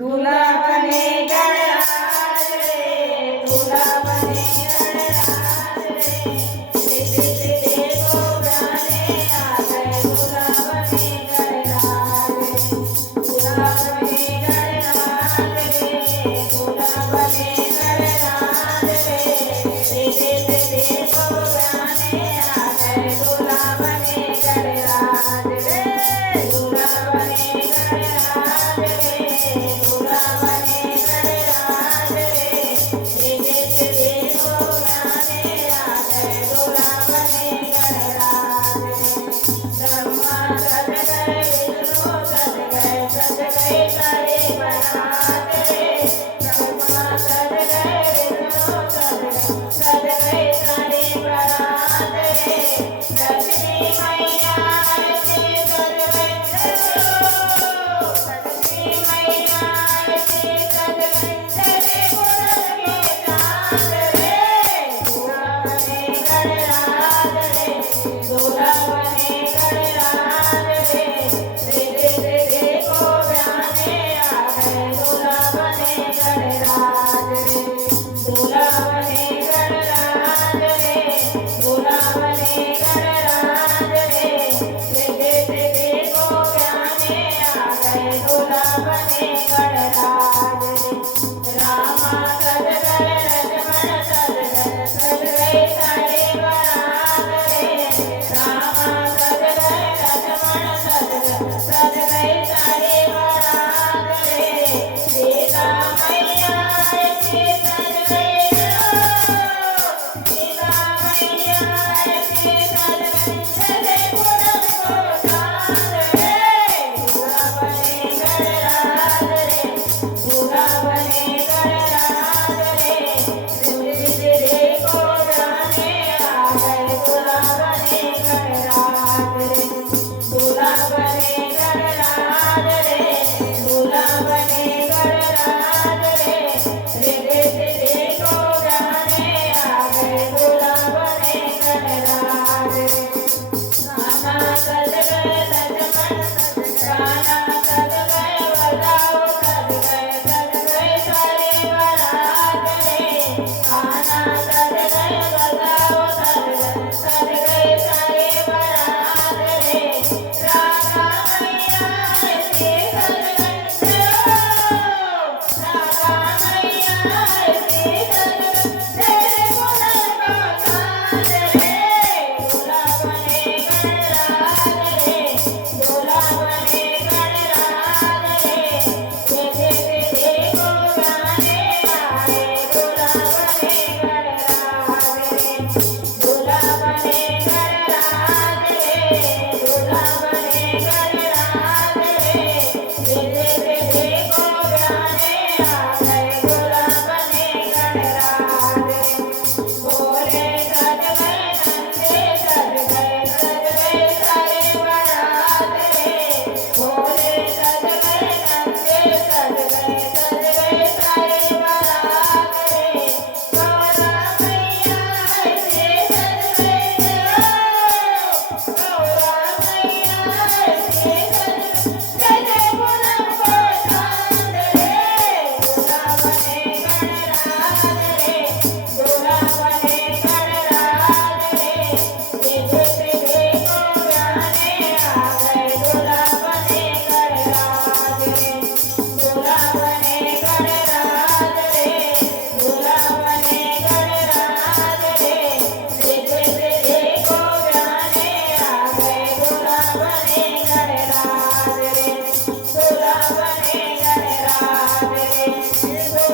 दूल्हा बने गणराज रे, दूल्हा बने गणराज रे, देखो गाने आ गए दूल्हा बने गणराज रे, दूल्हा बने गणराज रे, दूल्हा बने गणराज रे, देखो गाने आ गए दूल्हा बने गणराज रे, दूल्हा बने गणराज रे, दूल्हा बने गणराज रे, देखो गाने आ गए दूल्हा बने गणराज रे। ब्रह्मा सज गए विष्णु सज गए सारे बारात रे, ब्रह्मा सज गए विष्णु सज गए सारे बारात रे, लक्ष्मी मैया आरती सज गई लक्ष्मी मैया आरती सज गई गुण के चांद रे, दूल्हा बने गणराज रे, दूल्हा बने गणराज रे, देखो गाने आ गए दूल्हा बने गणराज रे, दूल्हा बने गणराज रे, दूल्हा बने गणराज रे, देखो गाने आ गए दूल्हा बने गणराज रे। रामा सज गए लक्ष्मण सज गए सारे बारात रे, रामा सज गए लक्ष्मण सज गए सारे बारात रे, सीता मैया आरती सज गई सीता मैया आरती सज गई गुण को चांद रे, दूल्हा बने गणराज रे, दूल्हा बने गणराज रे, देखो गाने आ गए दूल्हा बने गणराज रे, दूल्हा बने गणराज रे, दूल्हा बने गणराज रे, देखो गाने आ गए दूल्हा बने गणराज रे। कान्हा सज गए लक्ष्मण कान्हा सज गए बलराम सज गए सारे बारात रे, कान्हा सज गए बलराम सज गए सारे बारात रे, राधा मैया आरती सज गई राधा मैया आरती सज गई गुण को चांद रे, दूल्हा बने गणराज रे, दूल्हा बने गणराज रे, देखो गाने आए दूल्हा बने गणराज रे, दूल्हा बने गणराज रे, दूल्हा बने गणराज रे, देखो गाने आ गए दूल्हा बने गणराज रे। भोले सज गए नंदे सज गए सारे बारात रे, भोले सज गए नंदे सज गए सारे बारात रे, गौरा मैया आरती सज गई गौरा मैया आरती सज गई गुण को चांद रे, दूल्हा बने गणराज रे, दूल्हा बने गणराज रे, देखो गाने आ गए दूल्हा बने गणराज